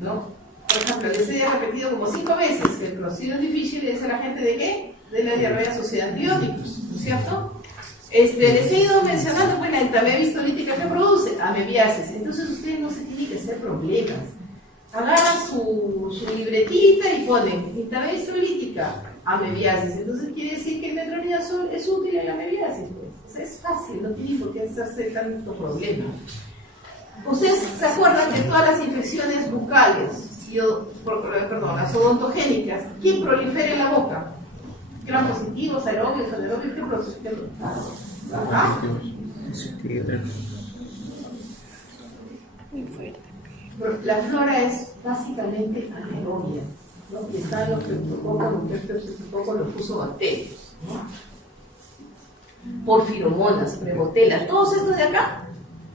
¿no? Por ejemplo, les he repetido como 5 veces que el Clostridium difficile es el agente de ¿qué? De la diarrea asociada a antibióticos, ¿no es cierto? Les he ido mencionando pues, la entamedia histolítica que produce amebiasis. Entonces ustedes no se tienen que hacer problemas. Agarran su libretita y ponen entamedia histolítica, amebiasis. Entonces quiere decir que el metronidazol es útil en la amebiasis. Pues. O sea, es fácil, no tienen por qué hacerse tanto problema. Ustedes se acuerdan de todas las infecciones bucales, las odontogénicas, ¿quién prolifera en la boca? Gran positivos, aerobios, anaerobios, ¿qué prolifera? Ajá. La flora es básicamente anaerobia, ¿no? Y están los peptococos, los fusobacterios, ¿no? Porfiromonas, prebotelas, todos estos de acá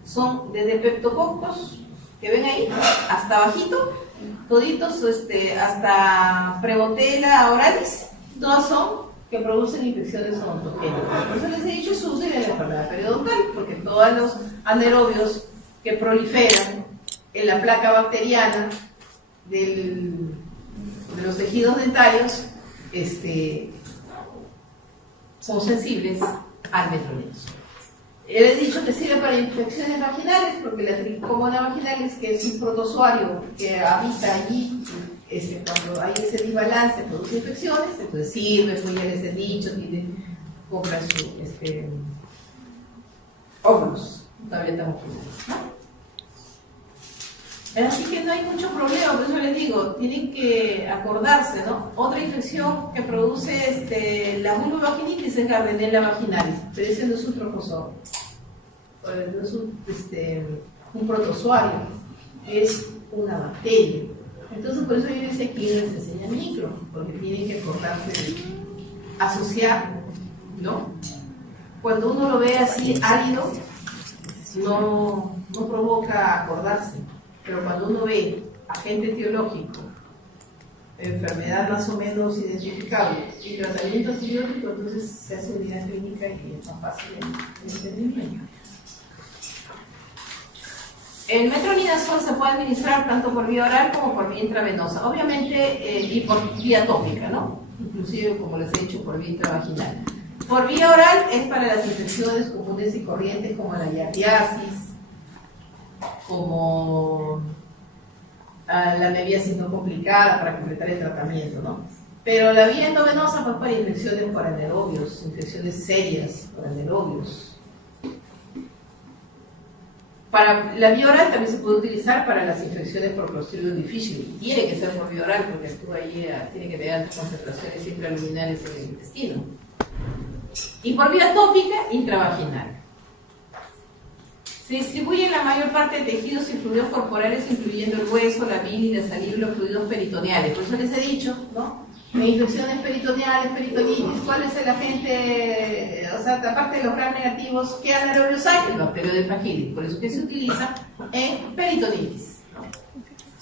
son desde peptococos, que ven ahí, hasta abajito, toditos, hasta prebotela, oralis, todas son que producen infecciones odontogénicas. Por eso les he dicho, es útil en la enfermedad periodontal, porque todos los anaerobios que proliferan en la placa bacteriana de los tejidos dentarios son sensibles al metronidazol. Les he dicho que sirve para infecciones vaginales, porque la Trichomona vaginalis, que es un protozoario que habita allí, cuando hay ese desbalance produce infecciones, entonces sirve, pues ya les he dicho, compra su óvulos, todavía estamos juntos, ¿no? Así que no hay mucho problema, por eso les digo, tienen que acordarse, ¿no? Otra infección que produce la vulvovaginitis es Gardnerella vaginalis, pero ese no es un trofozorio, no es un protozoario, es una bacteria. Entonces, por eso yo decía aquí les enseña micro, porque tienen que acordarse de asociar, ¿no? Cuando uno lo ve así árido, no provoca acordarse, pero cuando uno ve agente etiológico, enfermedad más o menos identificable y tratamiento antibiótico, entonces se hace unidad clínica y es más fácil el entendimiento. El metronidazol se puede administrar tanto por vía oral como por vía intravenosa, obviamente, y por vía tópica, ¿no? Inclusive, como les he dicho, por vía intravaginal. Por vía oral es para las infecciones comunes y corrientes como la giardiasis, como la amebiasis no complicada para completar el tratamiento, ¿no? Pero la vía endovenosa fue para infecciones por anaerobios, infecciones serias por anaerobios. Para la vía oral también se puede utilizar para las infecciones por Clostridium difficile. Tiene que ser por vía oral porque actúa ahí, tiene que tener altas concentraciones intraluminales en el intestino. Y por vía tópica, intravaginal. Se distribuye en la mayor parte de tejidos y fluidos corporales, incluyendo el hueso, la bilis, la saliva y los fluidos peritoneales. Por eso les he dicho, ¿no? En infecciones peritoneales, peritonitis, ¿cuál es el agente? O sea, aparte de los gram negativos, ¿qué anaerobios hay? El Bacteroides fragilis. Por eso que se utiliza en peritonitis.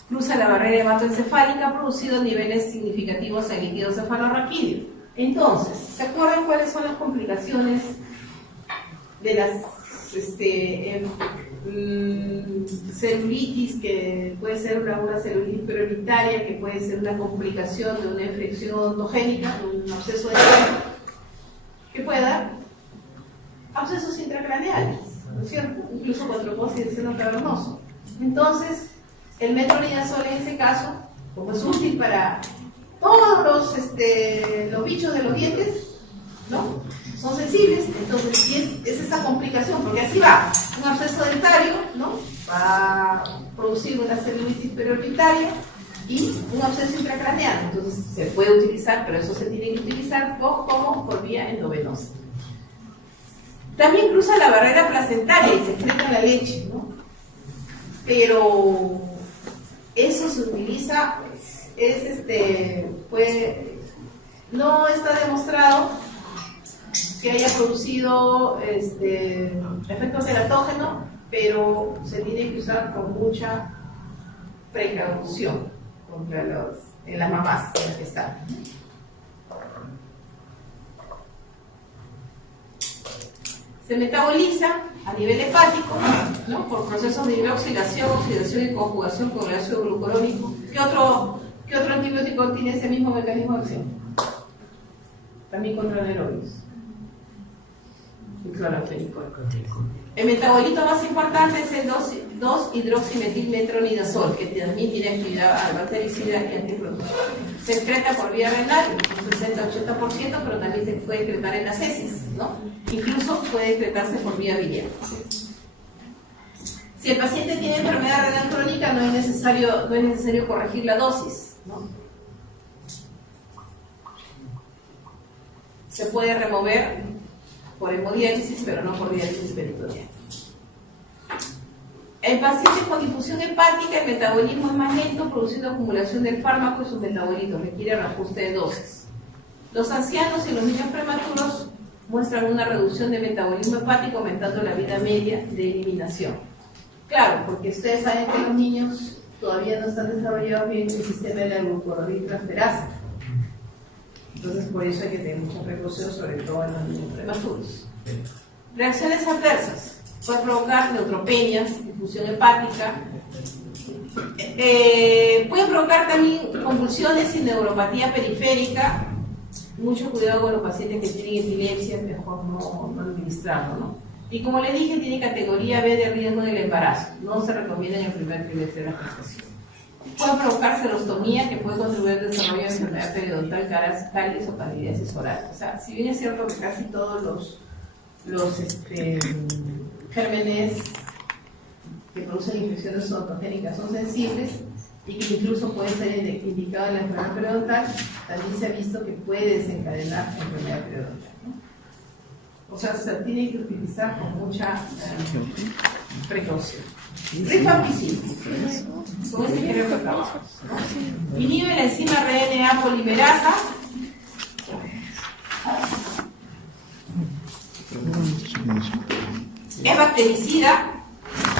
Cruza la barrera hematoencefálica, producido niveles significativos en líquido cefalorraquídeo. Entonces, ¿se acuerdan cuáles son las complicaciones de las celulitis, que puede ser una celulitis prioritaria, que puede ser una complicación de una infección odontogénica, de un absceso de cráneo, que puede dar abscesos intracraneales, ¿no es cierto? Incluso con trombosis del seno cavernoso. Entonces, el metronidazol en ese caso, como es útil para todos los bichos de los dientes, ¿no? Son sensibles, entonces si es esa complicación, porque así va, un absceso dentario, ¿no? Va a producir una celulitis periorbitaria y un absceso intracraneal, entonces se puede utilizar, pero eso se tiene que utilizar como por vía endovenosa. También cruza la barrera placentaria y se excreta en la leche, ¿no? Pero eso se utiliza, no está demostrado que haya producido efecto teratógeno, pero se tiene que usar con mucha precaución en las mamás en las que están. Se metaboliza a nivel hepático, ¿no? Por procesos de hidroxilación, oxidación y conjugación con el ácido glucurónico. ¿Qué otro antibiótico tiene ese mismo mecanismo de acción? También contra anaerobios. El clorofénico. El metabolito más importante es el 2-hidroximetilmetronidazol, que también tiene actividad bactericida y antiprotóxica. Se excreta por vía renal, un 60-80%, pero también se puede excretar en las heces, ¿no? Incluso puede excretarse por vía biliar. Si el paciente tiene enfermedad renal crónica, no es necesario corregir la dosis, ¿no? Se puede remover por hemodiálisis, pero no por diálisis peritoneal. En pacientes con difusión hepática, el metabolismo es más lento, produciendo acumulación del fármaco y sus metabolitos, requiere reajuste de dosis. Los ancianos y los niños prematuros muestran una reducción de metabolismo hepático, aumentando la vida media de eliminación. Claro, porque ustedes saben que los niños todavía no están desarrollados bien el sistema de la glucuronidrotransferasa. Entonces, por eso hay que tener mucha precaución, sobre todo en los niños prematuros. Reacciones adversas. Puede provocar neutropenias, difusión hepática. Puede provocar también convulsiones y neuropatía periférica. Mucho cuidado con los pacientes que tienen epilepsia, mejor no administrarlo, ¿no? Y como les dije, tiene categoría B de riesgo del embarazo. No se recomienda en el primer trimestre de la gestación. Puede provocar serostomía, que puede contribuir al desarrollo de enfermedad periodontal, caries o candidiasis oral. O sea, si bien es cierto que casi todos los gérmenes que producen infecciones odontogénicas son sensibles y que incluso pueden ser indicados en la enfermedad periodontal, también se ha visto que puede desencadenar enfermedad periodontal, ¿no? O sea, se tiene que utilizar con mucha precaución. Rifampicina, con este queremos trabajar, ¿no? Inhibe la enzima RNA polimerasa. Es bactericida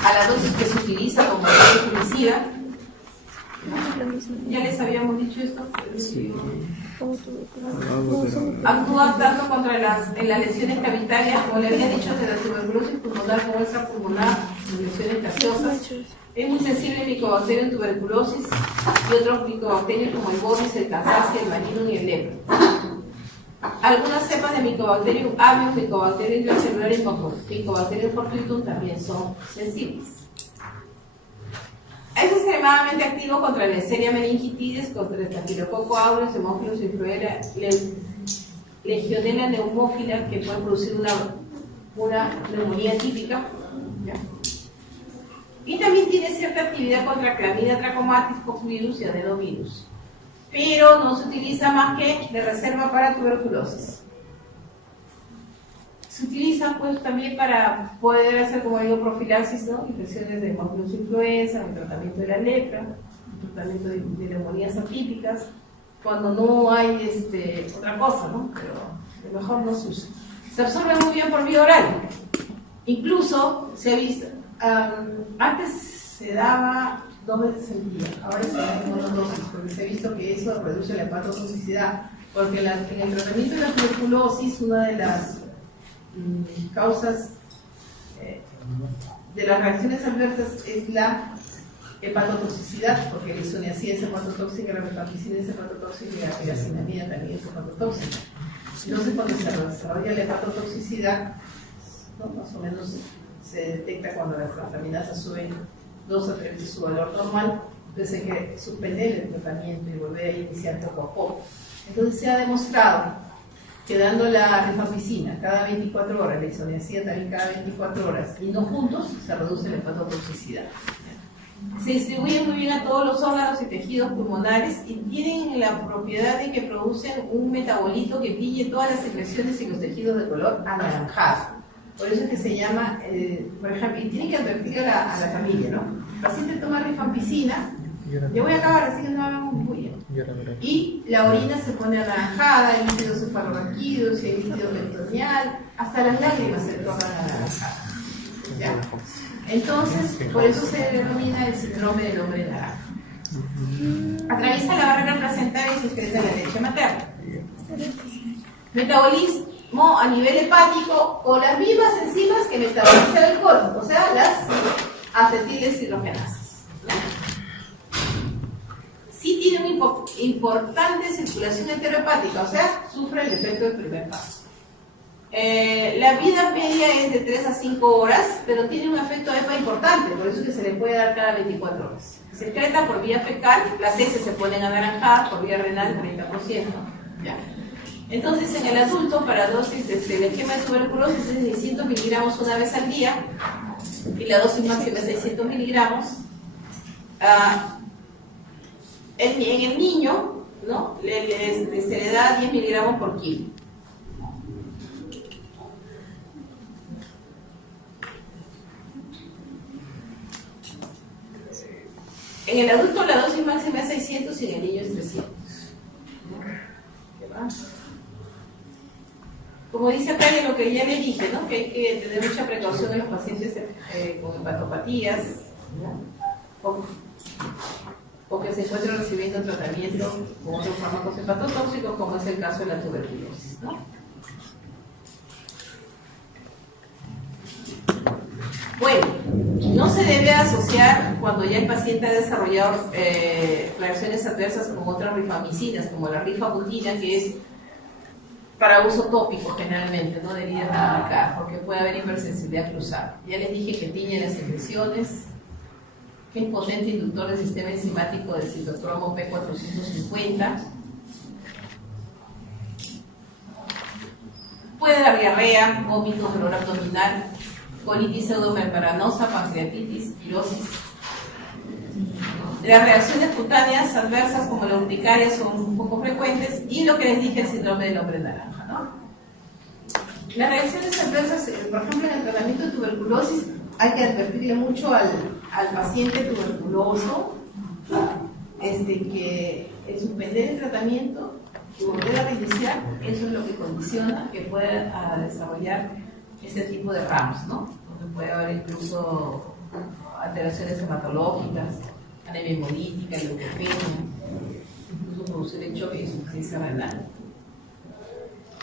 a la dosis que se utiliza como fungicida. Ya les habíamos dicho esto. Sí. Actúa tanto contra las lesiones cavitarias, como le había dicho, de la tuberculosis pulmonar como extrapulmonar, lesiones gaseosas. Es muy sensible al Mycobacterium tuberculosis y otros micobacterios como el bovis, el Cassacia, el marinum y el lepra. Algunas cepas de Mycobacterium avium, Mycobacterium intracelular y Mycobacterium fortuitum también son sensibles. Es extremadamente activo contra la Neisseria meningitidis, contra el Staphylococcus aureus, Haemophilus influenza, Legionella pneumophila, que puede producir una neumonía típica, ¿ya? Y también tiene cierta actividad contra Chlamydia trachomatis, poxvirus y adenovirus, pero no se utiliza más que de reserva para tuberculosis. Se utiliza pues también para poder hacer, como digo, profilaxis, ¿no? Infecciones de Haemophilus influenza, el tratamiento de la lepra, el tratamiento de neumonías atípicas, cuando no hay otra cosa, ¿no? Pero a lo mejor no se usa. Se absorbe muy bien por vía oral. Incluso se ha visto, antes se daba 2 veces al día, ahora se da en 2 dosis, porque se ha visto que eso reduce la hepatotoxicidad, porque en el tratamiento de la tuberculosis, una de las causas de las reacciones adversas es la hepatotoxicidad, porque la isoniazida es hepatotóxica, la rifampicina es hepatotóxica y la piracinamida también es hepatotóxica. Entonces, cuando se desarrolla la hepatotoxicidad, ¿no? Más o menos se detecta cuando las transaminasas suben 2 o 3 veces su valor normal, entonces hay que suspender el tratamiento y volver a iniciar poco a poco. Entonces se ha demostrado que dando la rifampicina cada 24 horas, la isoniazida también cada 24 horas, y no juntos, se reduce la hepatotoxicidad. Se distribuyen muy bien a todos los órganos y tejidos pulmonares y tienen la propiedad de que producen un metabolito que tiñe todas las secreciones y los tejidos de color anaranjado. Por eso es que se llama, por ejemplo, y tiene que advertir a la familia, ¿no? El paciente toma rifampicina, yo voy a acabar, así que no hagamos bulla. Y la orina se pone anaranjada, el líquido cefalorraquídeo, si hay líquido peritoneal, hasta las lágrimas se tornan anaranjadas. ¿Ya? Entonces, por eso se denomina el síndrome del hombre naranja. Atraviesa la barrera placentaria y se excreta en la leche materna. Metabolismo a nivel hepático con las mismas enzimas que metabolizan el alcohol, o sea, las acetileshidrogenasas. Sí tiene una importante circulación enterohepática, o sea, sufre el efecto del primer paso. La vida media es de 3 a 5 horas, pero tiene un efecto EPA importante, por eso es que se le puede dar cada 24 horas. Se excreta por vía fecal, las heces se ponen anaranjadas, por vía renal 30%. ¿Ya? Entonces, en el adulto, para dosis del esquema de tuberculosis es de 600 miligramos una vez al día, y la dosis máxima es 600 miligramos. En el niño, ¿no? Se le da 10 miligramos por kilo. En el adulto la dosis máxima es 600 y en el niño es 300. ¿Qué más? Como dice acá de lo que ya le dije, ¿no? Que hay que tener mucha precaución en los pacientes con hepatopatías, ¿no? O que se encuentren recibiendo tratamiento con otros fármacos hepatotóxicos, como es el caso de la tuberculosis, ¿no? Bueno, no se debe asociar cuando ya el paciente ha desarrollado reacciones adversas con otras rifamicinas, como la rifabutina, que es para uso tópico generalmente, no de líder publicar, porque puede haber hipersensibilidad cruzada. Ya les dije que tiñe las secreciones, que es potente inductor del sistema enzimático del citocromo P450. Puede dar diarrea, vómitos, dolor abdominal, colitis pseudomembranosa, pancreatitis, pirosis. Las reacciones cutáneas adversas como la urticaria son un poco frecuentes y lo que les dije, el síndrome del hombre naranja, ¿no? Las reacciones adversas, por ejemplo, en el tratamiento de tuberculosis hay que advertirle mucho al paciente tuberculoso que el suspender el tratamiento y volver a reiniciar, eso es lo que condiciona que pueda desarrollar este tipo de RAMS, ¿no? Donde puede haber incluso alteraciones hematológicas, anemia hemolítica, leucopenia, incluso producir el choque y insuficiencia renal.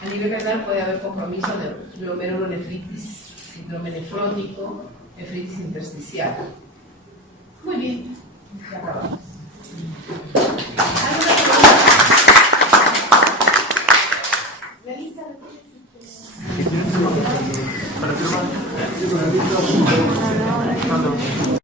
A nivel renal puede haber compromiso de glomerulonefritis, síndrome nefrótico, nefritis intersticial. Muy bien.